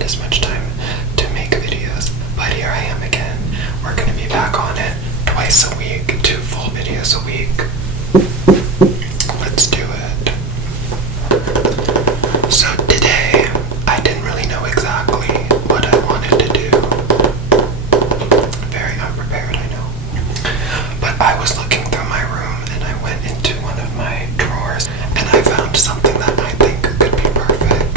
had as much time to make videos, but here I am again. We're going to be back on it twice a week, 2 full videos a week. Let's do it. So today, I didn't really know exactly what I wanted to do. Very unprepared, I know. But I was looking through my room and I went into one of my drawers and I found something that I think could be perfect.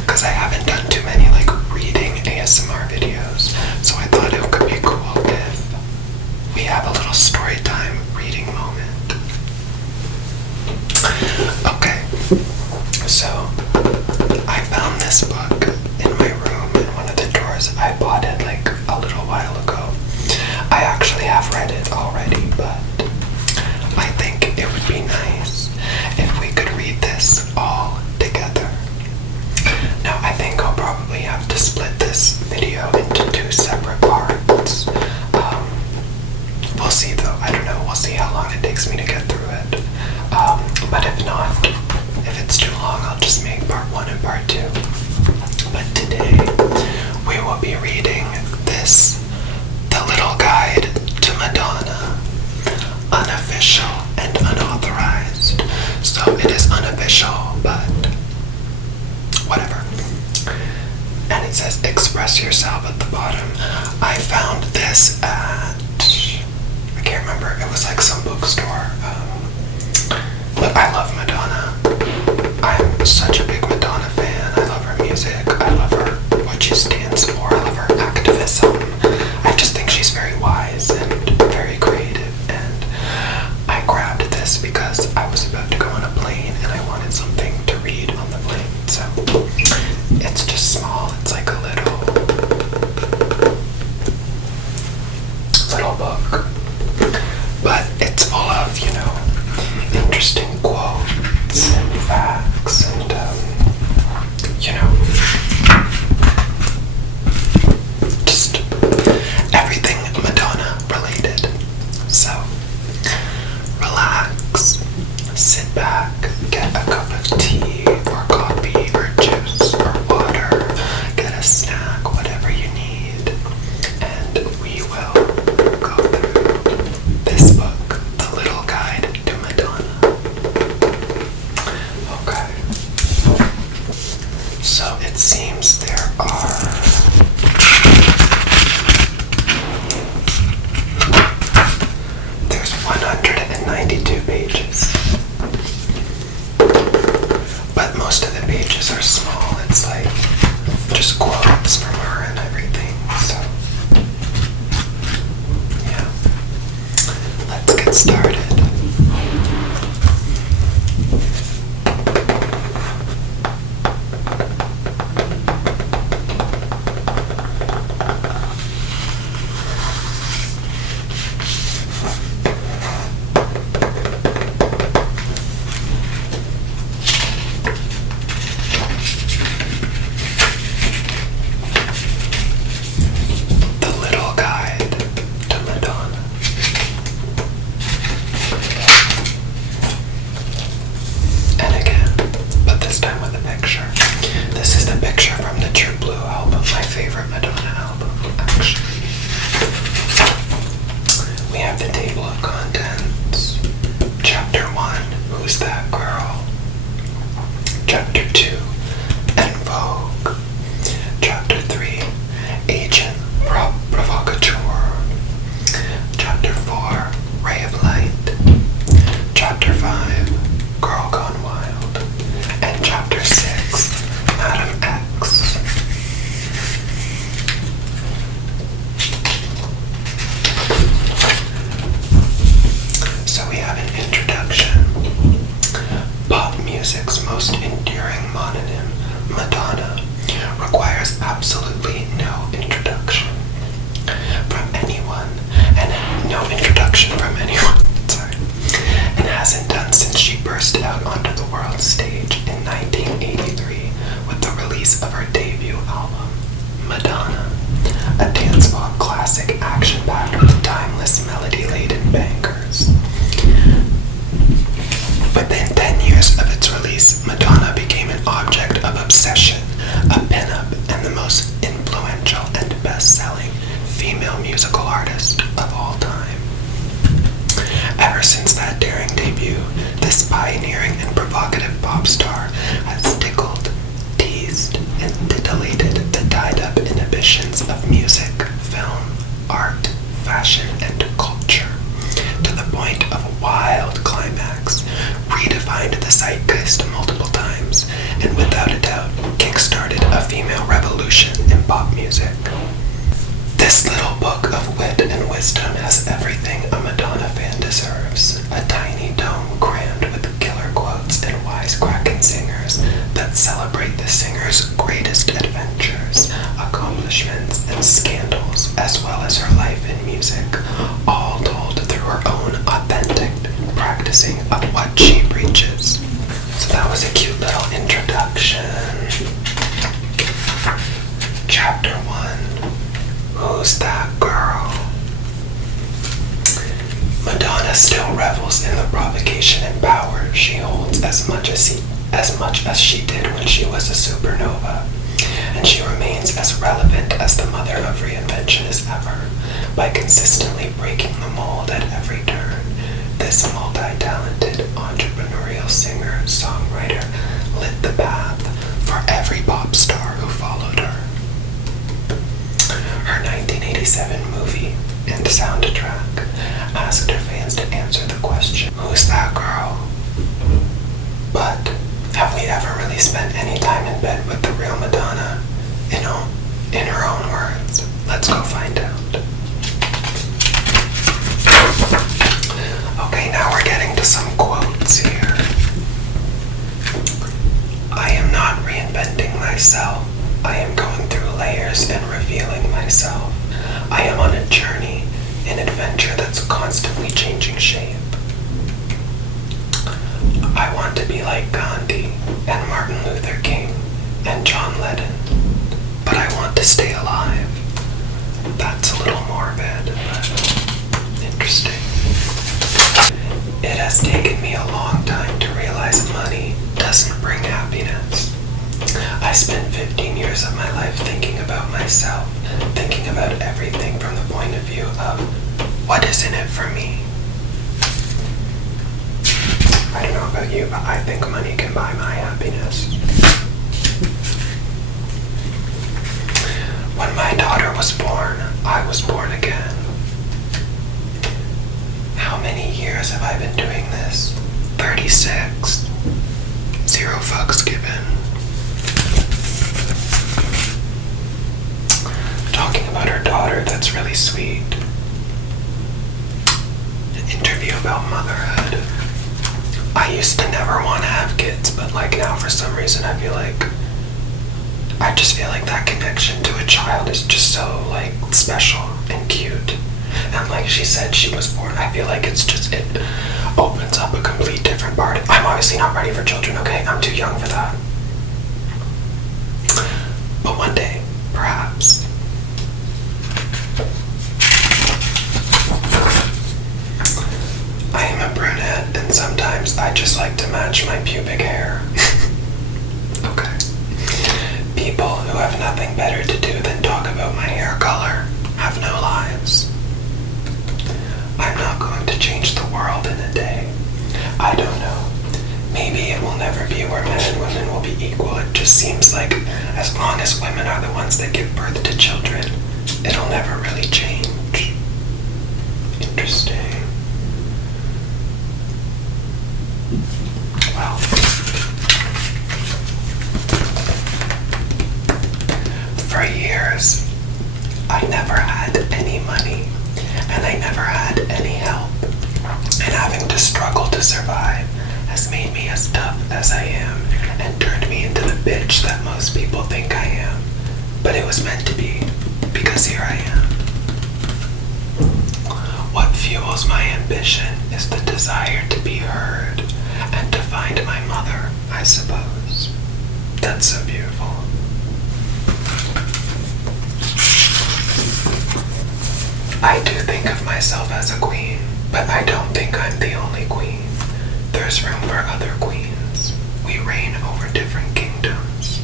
Because I haven't done too many like reading ASMR videos, so I thought it could be cool if we have a little story time reading moment. Okay, so I found this book in my room in one of the drawers. I bought it like a little while ago. I actually have read it already, but I think it would be nice if we could read this all together. Now, I think I'll probably have to split this video into 2 separate parts. We'll see though, I don't know, we'll see how long it takes me to get through it. But if not, if it's too long, I'll just make part 1 and part 2. But today, we will be reading this, The Little Guide to Madonna, unofficial and unauthorized. So it is unofficial, but whatever. And it says express yourself at the bottom. I found this at, I can't remember, it was like some bookstore. But I love Madonna. I'm such a big Madonna fan. I love her music. I love her, what she stands for. I love her activism. I just think she's very wise and very creative. And I grabbed this because I was about to go on a plane and I wanted something to read on the plane. So it's just small. It's like a little book. But it's full of, you know, interesting quotes and facts and, you know, just everything Madonna related. So, relax, sit back, get a cup of tea or coffee or juice or water, get a snack, whatever you need, and we will go through this book, The Little Guide to Madonna. Okay. So it seems there's 192 pages. But most of the pages are small. It's like just quotes from her and everything. So yeah. Let's get started. The Little Guide to Madonna. And again, but this time with a picture. This is the picture from the True Blue album, my favorite Madonna album, actually. We have the table of contents. Chapter 1, Who's That Girl? Chapter 2, En Vogue. Chapter 3, Agent Provocateur. Chapter 4, Ray of Light. Chapter 5, Girl Gone Wild. And Chapter 6, Madam X. So we have an introduction. Pop music's most enduring mononym, Madonna, requires absolutely no introduction from anyone, and no introduction from anyone, sorry, and hasn't done since she burst out onto the world stage in 1983 with the release of her debut album, Madonna, a dance pop classic action-packed with timeless melody-laden bangers. Within 10 years of its release, Madonna became an object of obsession, a pinup, and the pioneering and provocative pop star has tickled, teased, and titillated the tied-up inhibitions of music, film, art, fashion, and culture, to the point of a wild climax, redefined the zeitgeist multiple times, and without a doubt, kick-started a female revolution in pop music. This little book of wit and wisdom has everything a Madonna fan deserves. A tiny tome crammed with killer quotes and wisecracking singers that celebrate the singer's greatest adventures, accomplishments, and scandals, as well as her life in music, all told through her own authentic practicing of what she preaches. So that was a cute little introduction. Chapter 1. Who's that girl? Madonna still revels in the provocation and power she holds as much as she did when she was a supernova, and she remains as relevant as the mother of reinvention as ever, by consistently breaking the mold at every turn. This multi-talented entrepreneurial singer-songwriter lit the path for every pop star who followed her. Her 1987 movie and soundtrack asked her fans to answer the question, who's that girl? But have we ever really spent any time in bed with the real Madonna? In her own words. Let's go find out. Okay, now we're getting to some quotes here. I am not reinventing myself. I am going through layers and revealing myself. I am on a journey, an adventure that's constantly changing shape. I want to be like Gandhi and Martin Luther King and John Lennon, but I want to stay alive. That's a little morbid, but interesting. It has taken me a long time to realize money doesn't bring happiness. I spent 15 years of my life thinking about myself, thinking about everything from the point of view of, what is in it for me? I don't know about you, but I think money can buy my happiness. When my daughter was born, I was born again. How many years have I been doing this? 36. 0 fucks given. Talking about her daughter, that's really sweet. An interview about motherhood. I used to never want to have kids, but like now for some reason I just feel like that connection to a child is just so like special and cute. And like she said, she was born, I feel like it opens up a complete different part. I'm obviously not ready for children, okay? I'm too young for that. But one day, perhaps. I am a brunette, and sometimes I just like to match my pubic hair. Okay. People who have nothing better to do than talk about my hair color have no lives. I'm not going to change the world in a day. I don't know. Maybe it will never be where men and women will be equal. It just seems like as long as women are the ones that give birth to children, it'll never really change. Interesting. Well, for years, I never had any money, and I never had any help, and having to struggle to survive has made me as tough as I am and turned me into the bitch that most people think I am. But it was meant to be, because here I am. What fuels my ambition is the desire to be heard and to find my mother, I suppose. That's so beautiful. I do think of myself as a queen, but I don't think I'm the only queen. There's room for other queens. We reign over different kingdoms.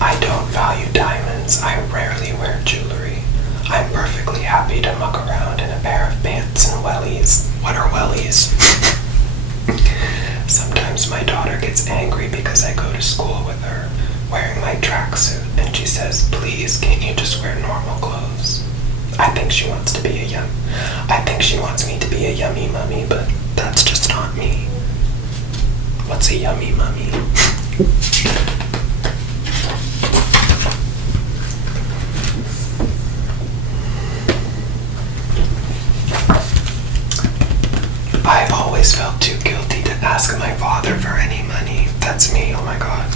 I don't value diamonds. I rarely wear jewelry. I'm perfectly happy to muck around in a pair of pants and wellies. What are wellies? Sometimes my daughter gets angry because I go to school with her wearing my tracksuit, and she says, "Please, can't you just wear normal clothes?" I think she wants me to be a yummy mummy, but that's just not me. What's a yummy mummy? I always felt too guilty to ask my father for any money. That's me, oh my god.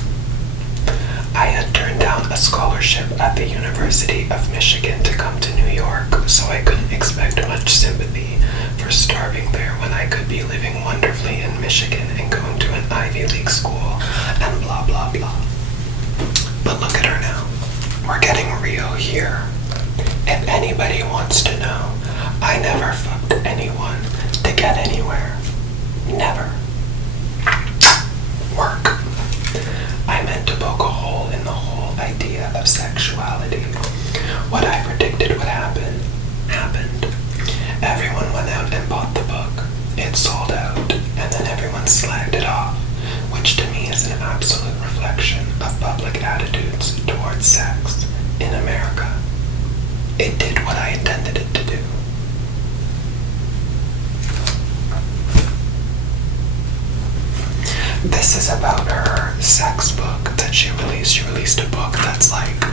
I had turned down a scholarship at the University of Michigan to come to New York, so I couldn't expect much sympathy for starving there when I could be living wonderfully in Michigan and going to an Ivy League school and blah blah blah. But look at her now. We're getting real here. If anybody wants to know, I never fucked anyone to get anywhere. Never. Work. I meant to poke a hole in the whole idea of sexuality. What I predicted would happen, happened. Everyone went out and bought the book. It sold out, and then everyone slagged it off, which to me is an absolute reflection of public attitudes towards sex in America. It did what I intended it to do. This is about her sex book that she released. She released a book that's like,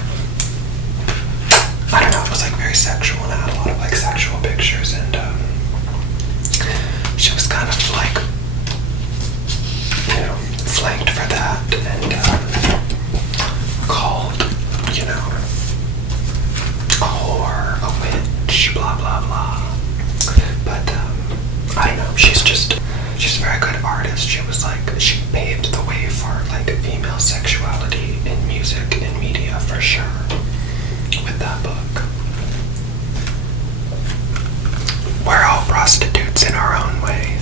I don't know, it was like very sexual and had a lot of like sexual pictures, and she was kind of like, you know, flanked for that and called, you know, a whore, a witch, blah blah blah. But I don't know, she's a very good artist. She paved the way for like female sexuality in music and media for sure with that book. We're all prostitutes in our own way.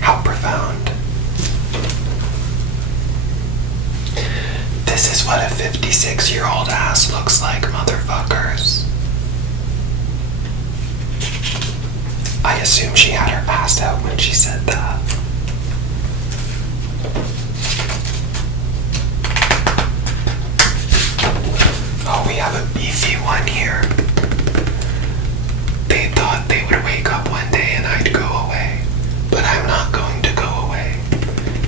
How profound. This is what a 56-year-old ass looks like, motherfuckers. I assume she had her ass out when she said that. Oh, we have a beefy one here. They thought they would wake up one day and I'd go away. But I'm not going to go away.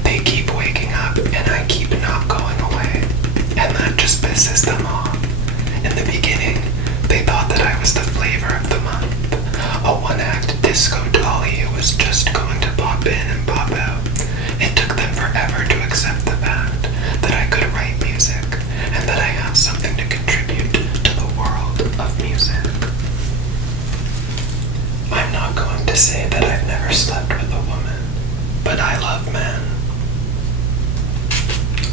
They keep waking up and I keep not going away. And that just pisses them off. In the beginning, they thought that I was the flavor of the month. A one-act disco dolly who was just going to pop in and pop out. It took them forever to accept the fact that I could write music and that I have something to contribute to the world of music. I'm not going to say that I've never slept with a woman, but I love men.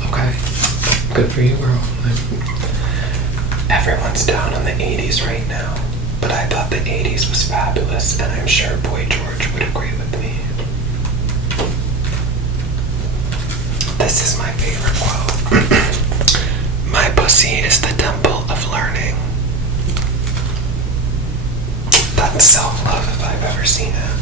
Okay, good for you, girl. Everyone's down on the 80s right now. But I thought the 80s was fabulous, and I'm sure Boy George would agree with me. This is my favorite quote. My pussy is the temple of learning. That's self-love if I've ever seen it.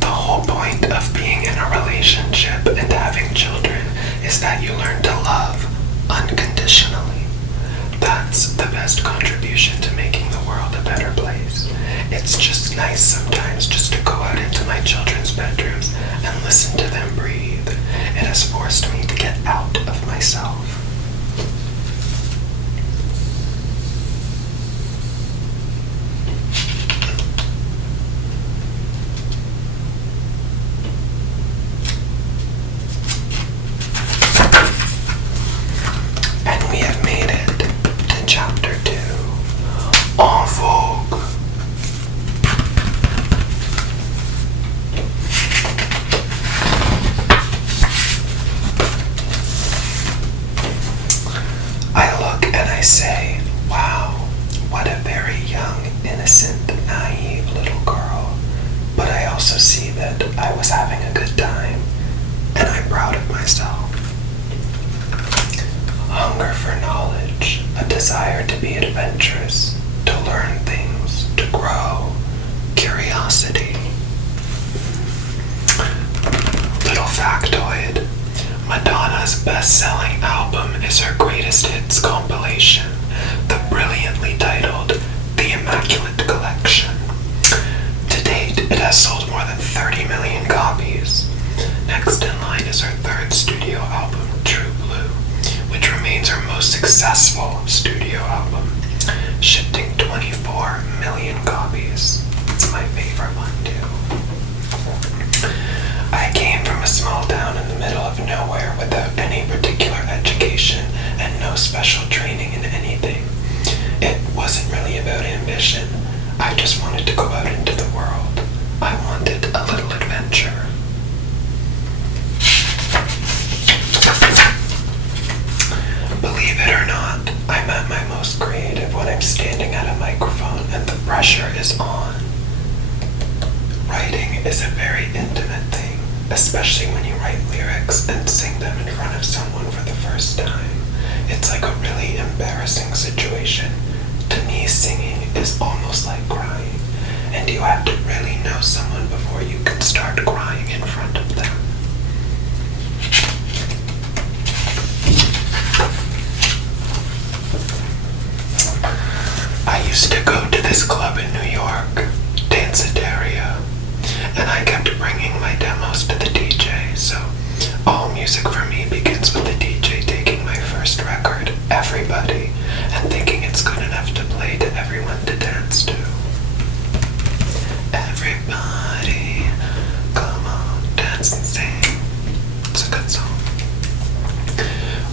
The whole point of being in a relationship and having children is that you learn to love unconditionally. That's the best contribution to making the world a better place. It's just nice sometimes just to go out into my children's bedrooms and listen to them breathe. It has forced me to get out of myself. And we have made it to chapter 2, en Vogue. best-selling album is her greatest hits compilation, the brilliantly titled The Immaculate Collection. To date, it has sold more than 30 million copies. Next in line is her third studio album, True Blue, which remains her most successful studio album, shipping 24 million copies. It's my favorite one too. I came from a small town in the middle of nowhere without any particular education and no special training in anything. It wasn't really about ambition. I just wanted to go out into the world. I wanted a little adventure. Believe it or not, I'm at my most creative when I'm standing at a microphone and the pressure is on. Writing is a very intimate thing, especially when you write lyrics and sing them in front of someone for the first time. It's like a really embarrassing situation. To me, singing is almost like crying, and you have to really know someone before you can start crying in front of them. I used to go to this club in New York, Danceteria, and I kept bringing my demos to the DJ, so all music for me begins with the DJ taking my first record, Everybody, and thinking it's good enough to play to everyone to dance to. Everybody, come on, dance and sing. It's a good song.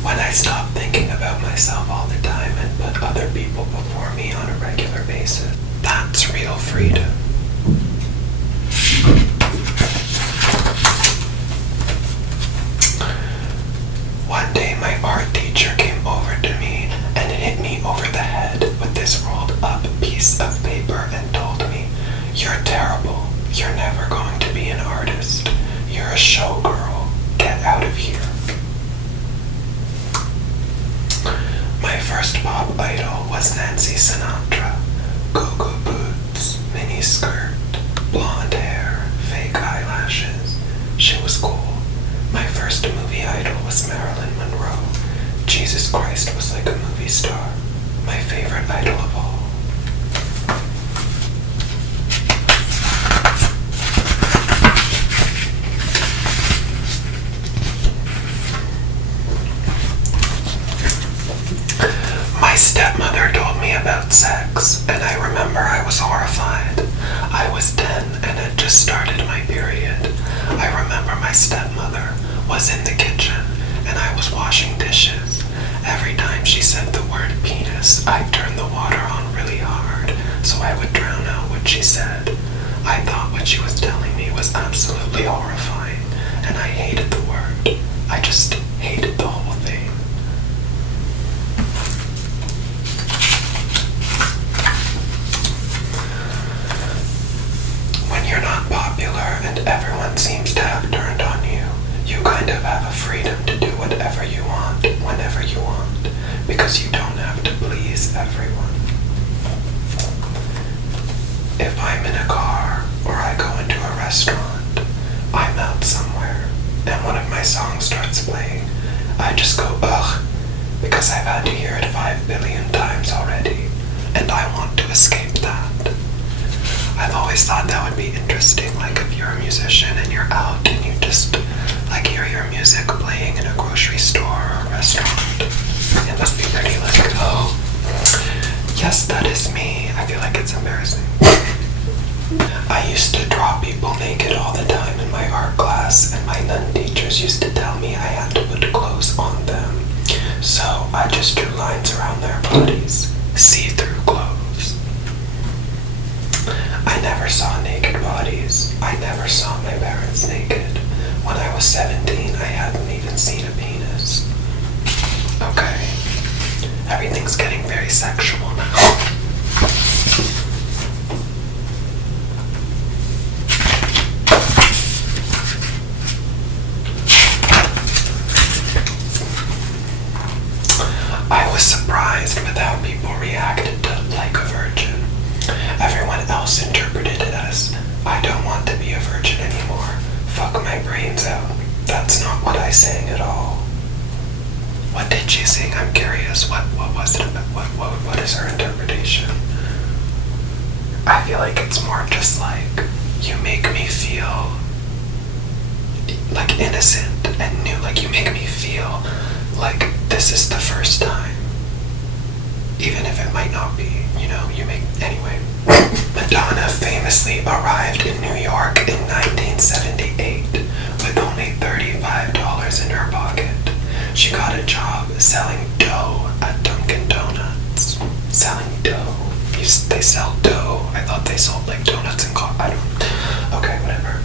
When I stopped thinking about myself all the time and put other people before me on a regular basis, that's real freedom. One day my art teacher came over to me and hit me over the head with this rolled up piece of paper and told me, "You're terrible. You're never going to be an artist. You're a showgirl. Get out of here." My first pop idol was Nancy Sinatra. Go-go boots, mini skirt, blonde hair, fake eyelashes. She was cool. My first movie idol was Marilyn Monroe. Jesus Christ was like a movie star. My favorite idol of all. My stepmother told me about sex, and I remember I was horrified. I was 10 and had just started my period. I remember my stepmother was in the kitchen and I was washing dishes. Every time she said the word penis, I'd turn the water on really hard so I would drown out what she said. I thought what she was telling me was absolutely horrifying, and I hated the word. I just hated the whole thing. When you're not popular and everyone seems to have turned on you, you kind of have a freedom to do whatever you want, whenever you want, because you don't have to please everyone. If I'm in a car or I go into a restaurant, I'm out somewhere, and one of my songs starts playing, I just go, ugh, because I've had to hear it 5 billion times already, and I want to escape that. I've always thought that would be interesting, like if you're a musician and you're out and you just like hear your music playing in a grocery store or a restaurant. It must be pretty like, oh, yes, that is me. I feel like it's embarrassing. I used to draw people naked all the time in my art class, and my nun teachers used to tell me I had to put clothes on them. So I just drew lines around their bodies, see-through clothes. I never saw naked bodies. I never saw my parents naked. When I was 17, I hadn't even seen a penis. Okay. Everything's getting very sexual now. I was surprised with how people reacted to Like a Virgin. Everyone else interpreted it as, I don't want to be a virgin anymore. Fuck my brains out. That's not what I sang at all. more just like, you make me feel like innocent and new. Like, you make me feel like this is the first time, even if it might not be, you know, you make, anyway. Madonna famously arrived in New York in 1978 with only $35 in her pocket. She got a job selling dough at Dunkin' Donuts. Selling dough. They sell dough. I thought they sold like donuts and coffee. I don't. Okay, whatever.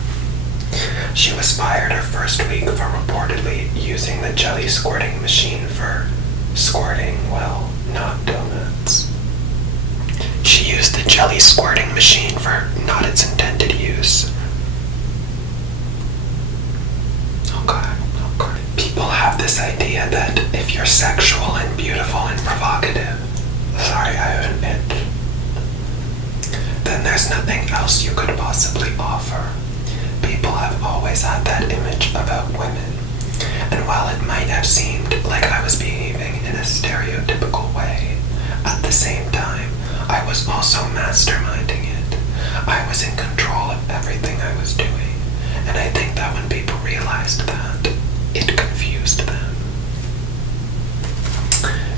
She was fired her first week for reportedly using the jelly squirting machine for squirting, well, not donuts. She used the jelly squirting machine for not its intended use. Okay. People have this idea that if you're sexual and beautiful and provocative, sorry, I have an itch, then there's nothing else you could possibly offer. People have always had that image about women, and while it might have seemed like I was behaving in a stereotypical way, at the same time, I was also masterminding it. I was in control of everything I was doing, and I think that when people realized that, it confused them.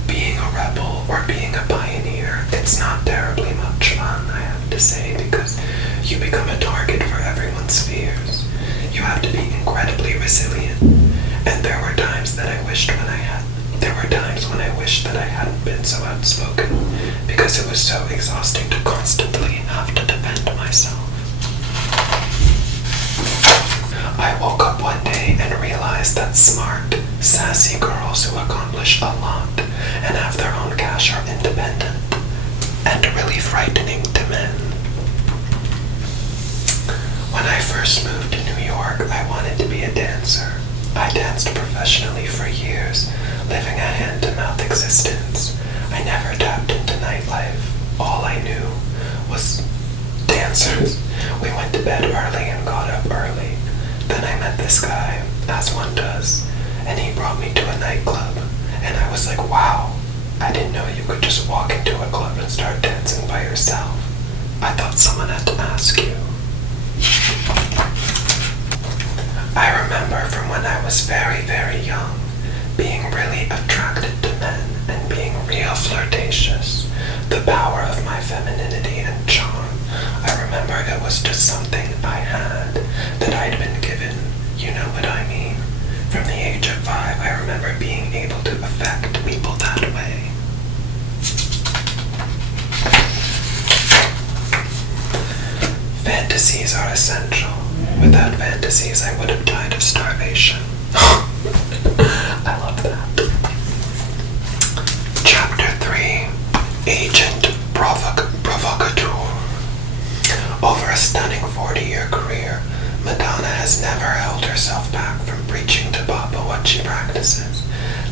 Being a rebel or being a pioneer, it's not terribly much fun, I have to say, because you become a target for everyone's fears. You have to be incredibly resilient, and there were times when I wished that I hadn't been so outspoken, because it was so exhausting to constantly have to defend myself. I woke up one day and realized that smart, sassy girls who accomplish a lot and have their own cash are independent and really frightening to men. When I first moved to New York, I wanted to be a dancer. I danced professionally for years, living a hand-to-mouth existence. I never tapped into nightlife. All I knew was dancers. We went to bed early and got up early. Then I met this guy, as one does, and he brought me to a nightclub, and I was like, wow, I didn't know you could just walk into a club and start dancing by yourself. I thought someone had to ask you. I remember from when I was very, very young, being really attracted to men and being real flirtatious, the power of my femininity and charm. I remember it was just something I had, that I'd been given, you know what I mean? From the age of 5, I remember being able to affect people that way. Fantasies are essential. Without fantasies, I would have died of starvation. I love that. Chapter 3, Agent Provocateur. Over a stunning 40-year career, Madonna has never held herself back from preaching to Papa what she practices,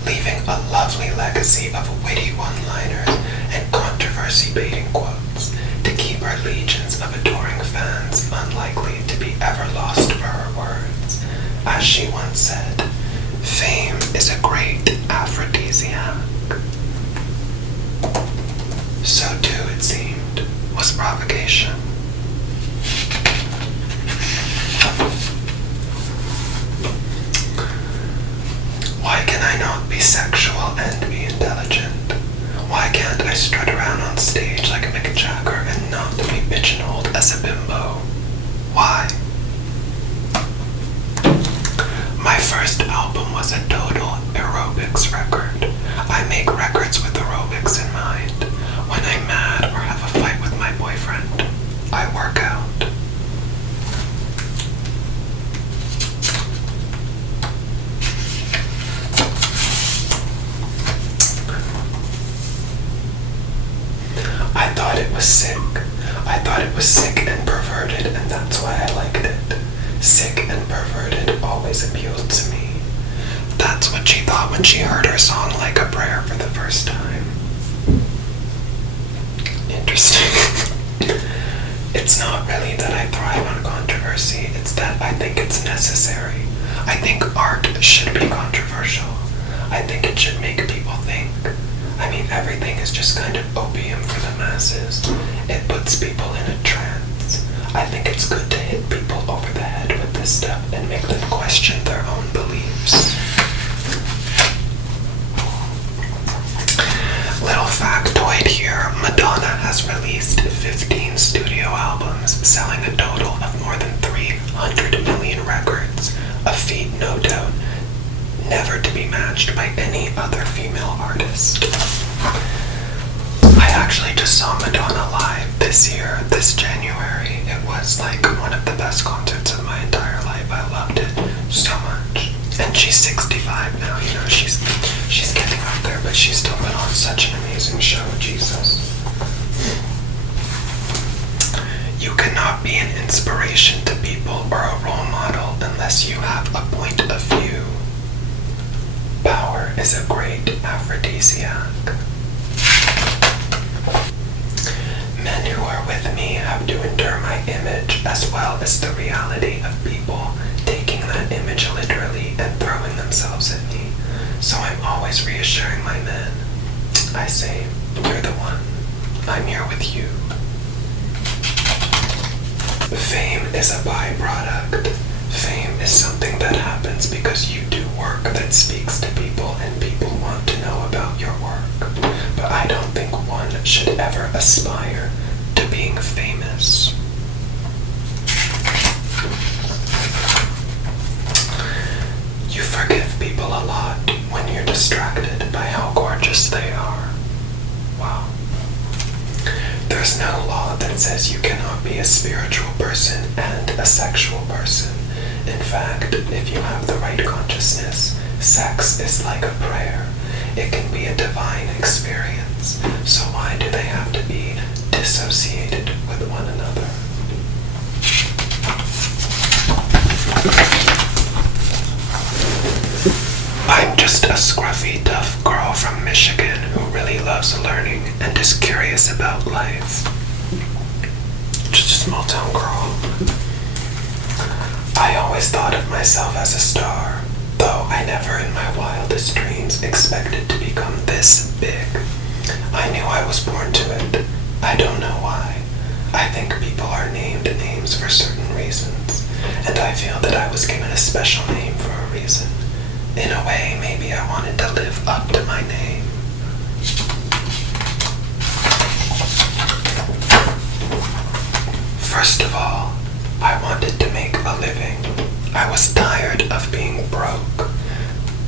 leaving a lovely legacy of witty one-liners and controversy-baiting quotes to keep her legions of adoring fans unlikely to be ever lost for her words. As she once said, fame is a great aphrodisiac. So too, it seemed, was provocation. Why can I not be sexual and be intelligent? Why can't I strut around on stage like a Mick Jagger and not be pigeonholed as a bimbo? Why? My first album was a total aerobics record. I make records with aerobics in mind. When I'm mad or have a fight with my boyfriend, I work out. I thought it was sick. I thought it was sick and perverted, and that's why I liked it. Sick and perverted always appealed to me. That's what she thought when she heard her song Like a Prayer for the first time. Interesting. It's not really that I thrive on controversy, it's that I think it's necessary. I think art should be controversial. I think it should make people think. I mean, everything is just kind of opium for the masses. It puts people in a trance. was like one of the best concerts of my entire life. I loved it so much. And she's 65 now, you know, she's getting up there, but she still put on such an amazing show, Jesus. You cannot be an inspiration to people or a role model unless you have a point of view. Power is a great aphrodisiac. Men who are with me have to endure my image as well as the reality of people taking that image literally and throwing themselves at me. So I'm always reassuring my men. I say, you're the one. I'm here with you. Fame is a byproduct. Fame is something that happens because you do work that speaks to people and people want to know about your work. But I don't think one should ever aspire to being famous. You forgive people a lot when you're distracted by how gorgeous they are. Wow. There's no law that says you cannot be a spiritual person and a sexual person. In fact, if you have the right consciousness, sex is like a prayer. It can be a divine experience. So why do they have to be dissociated with one another? I'm just a scruffy, tough girl from Michigan who really loves learning and is curious about life. Just a small town girl. I always thought of myself as a star, though I never in my wildest dreams expected to become this big. I knew I was born to it. I don't know why. I think people are named names for certain reasons, and I feel that I was given a special name for a reason. In a way, maybe I wanted to live up to my name. First of all, I wanted to make a living. I was tired of being broke.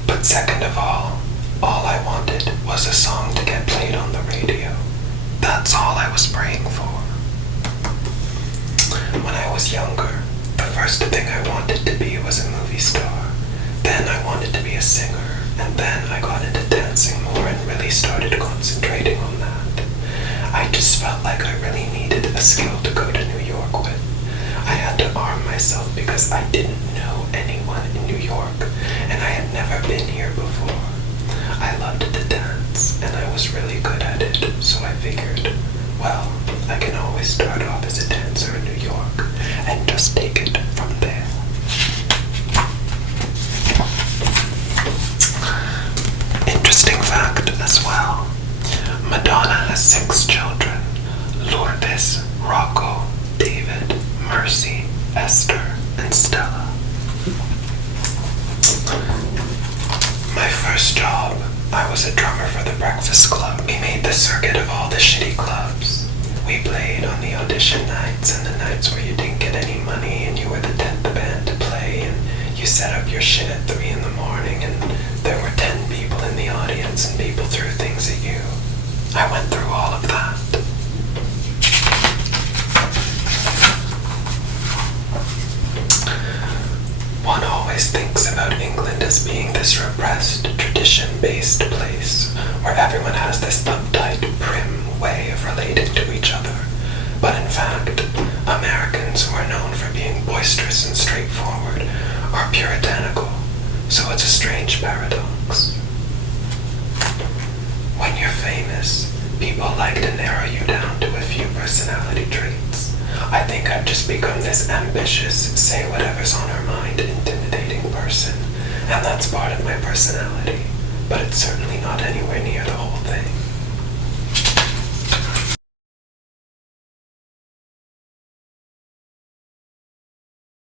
But second of all I wanted was a song to get played on the radio. That's all I was praying for. When I was younger, the first thing I wanted to be was a movie star. Then I wanted to be a singer, and then I got into dancing more and really started concentrating on that. I just felt like I really needed a skill to go to New York with. I had to arm myself because I didn't know anyone in New York, and I had never been here before. I loved to dance, and I was really good at it, so I figured, well, I can always start off as a dancer in New York, and just take it from there. Interesting fact as well. Madonna has 6 children. Lourdes, Rocco, David, Mercy, Esther, and Stella. My first job, I was a drummer for the Breakfast Club. We made the circuit of all the shitty clubs. We played on the audition nights and the nights where you didn't get any money and you were the 10th band to play and you set up your shit at 3 in the morning and there were 10 people in the audience and people threw things at you. I went through all of that. One always thinks about England as being this repressed, tradition-based place where everyone has this uptight, prim way of relating to each other. But in fact, Americans who are known for being boisterous and straightforward are puritanical, so it's a strange paradox. When you're famous, people like to narrow you down to a few personality traits. I think I've just become this ambitious, say whatever's on her mind, intimidating person, and that's part of my personality, but it's certainly not anywhere near the